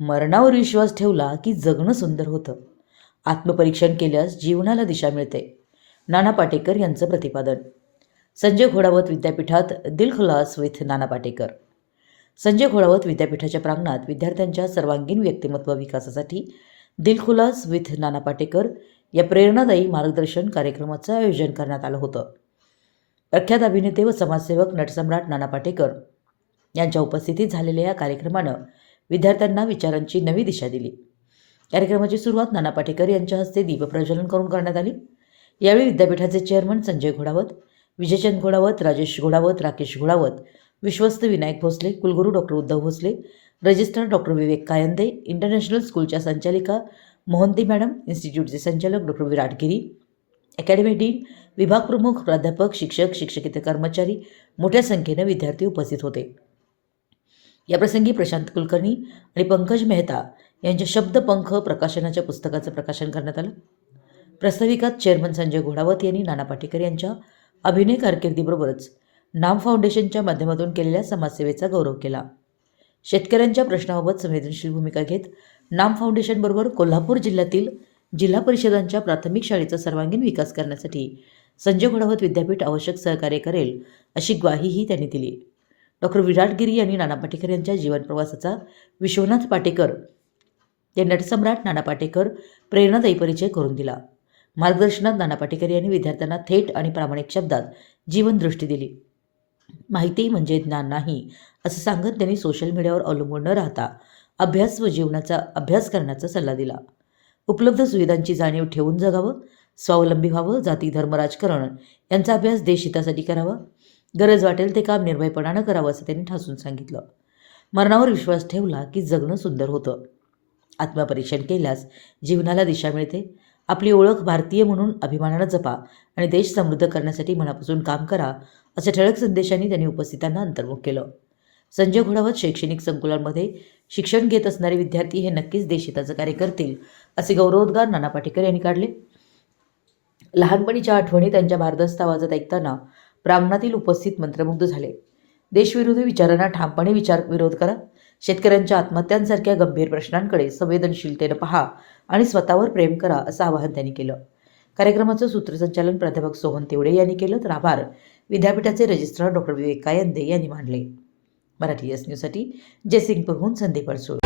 मरणावर विश्वास ठेवला की जगणं सुंदर होतं. आत्मपरीक्षण केल्यास जीवनाला दिशा मिळते. नाना पाटेकर यांचं प्रतिपादन. संजय घोडावत विद्यापीठात दिलखुलास विथ नाना पाटेकर. संजय घोडावत विद्यापीठाच्या प्रांगणात विद्यार्थ्यांच्या सर्वांगीण व्यक्तिमत्व विकासासाठी दिलखुलास विथ नाना पाटेकर या प्रेरणादायी मार्गदर्शन कार्यक्रमाचं आयोजन करण्यात आलं होतं. प्रख्यात अभिनेते व समाजसेवक नटसम्राट नाना पाटेकर यांच्या उपस्थितीत झालेल्या या कार्यक्रमानं विद्यार्थ्यांना विचारांची नवी दिशा दिली. कार्यक्रमाची सुरुवात नाना पाटेकर यांच्या हस्ते दीपप्रज्वलन करून करण्यात आली. यावेळी विद्यापीठाचे चेअरमन संजय घोडावत, विजयचंद घोडावत, राजेश घोडावत, राकेश घोडावत, विश्वस्त विनायक भोसले, कुलगुरू doctor Uddhav Bhosale, registrar doctor Vivek Kayande, international स्कूलच्या संचालिका मोहंती मॅडम, इन्स्टिट्यूटचे संचालक doctor Virat Giri, academy dean, विभाग प्रमुख, प्राध्यापक, शिक्षक, शिक्षकेतर कर्मचारी, मोठ्या संख्येने विद्यार्थी उपस्थित होते. याप्रसंगी प्रशांत कुलकर्णी आणि पंकज मेहता यांच्या शब्दपंख प्रकाशनाच्या पुस्तकाचं प्रकाशन करण्यात आलं. प्रास्ताविकात चेअरमन संजय घोडावत यांनी नाना पाटेकर यांच्या अभिनय कारकिर्दीबरोबरच नाम फाउंडेशनच्या माध्यमातून केलेल्या समाजसेवेचा गौरव केला. शेतकऱ्यांच्या प्रश्नाबाबत संवेदनशील भूमिका घेत नाम फाउंडेशनबरोबर कोल्हापूर जिल्ह्यातील जिल्हा परिषदांच्या प्राथमिक शाळेचा सर्वांगीण विकास करण्यासाठी संजय घोडावत विद्यापीठ आवश्यक सहकार्य करेल अशी ग्वाहीही त्यांनी दिली. डॉक्टर विराट गिरी यांनी नाना पाटेकर यांच्या जीवनप्रवासाचा विश्वनाथ पाटेकर ते नटसम्राट नाना पाटेकर प्रेरणादायी परिचय करून दिला. मार्गदर्शनात नाना पाटेकर यांनी विद्यार्थ्यांना थेट आणि प्रामाणिक शब्दात जीवनदृष्टी दिली. माहिती म्हणजे ज्ञान नाही असं सांगत त्यांनी सोशल मीडियावर अवलंबून न राहता अभ्यास व जीवनाचा अभ्यास करण्याचा सल्ला दिला. उपलब्ध सुविधांची जाणीव ठेवून जगावं, स्वावलंबी व्हावं, जाती धर्म राजकारण यांचा अभ्यास देशहितासाठी करावा, गरज वाटेल ते काम निर्भयपणानं करावं असं त्यांनी ठासून सांगितलं. मरणावर विश्वास ठेवला की जगणं सुंदर होतं. आत्मपरीक्षण केल्यास जीवनाला दिशा मिळते. आपली ओळख भारतीय म्हणून अभिमानानं जपा आणि देश समृद्ध करण्यासाठी मनापासून काम करा अशा ठळक संदेशांनी त्यांनी उपस्थितांना अंतर्मुख केलं. संजय घोडावत शैक्षणिक संकुलांमध्ये शिक्षण घेत असणारे विद्यार्थी हे नक्कीच देशहिताचं कार्य करतील असे गौरवोद्गार नाना पाटेकर यांनी काढले. लहानपणीच्या आठवणी त्यांच्या भारदस्त आवाजात ऐकताना प्रांगणातील उपस्थित मंत्रमुग्ध झाले. देशविरोधी विचारांना ठामपणे विरोध करा. शेतकऱ्यांच्या आत्महत्यांसारख्या गंभीर प्रश्नांकडे संवेदनशीलतेनं पहा आणि स्वतःवर प्रेम करा असं आवाहन त्यांनी केलं. कार्यक्रमाचं सूत्रसंचालन प्राध्यापक सोहन तेवडे यांनी केलं तर आभार विद्यापीठाचे रजिस्ट्रार डॉक्टर विवेक कायंदे यांनी मांडले. मराठी एस न्यूजसाठी जयसिंगपूरहून संदीप अडसूळ.